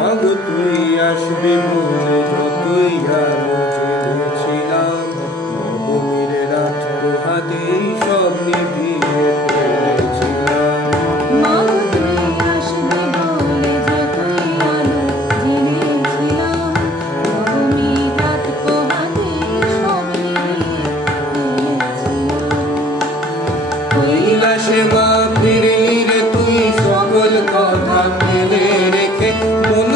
মাগো তুই আসবি বলে যতই আলো জেলেছিলাম, নবমীর রাত পোহাতেই সব নিভিয়ে ফেলেছিলাম। মাগো তুই আসবি বলে যতই আলো জেলেছিলাম, নবমীর রাত পোহাতেই সব নিভিয়ে ফেলেছিলাম। কৈলাসে মা ফিরলি রে তুই সকল কথা ফেলে রেখে, মন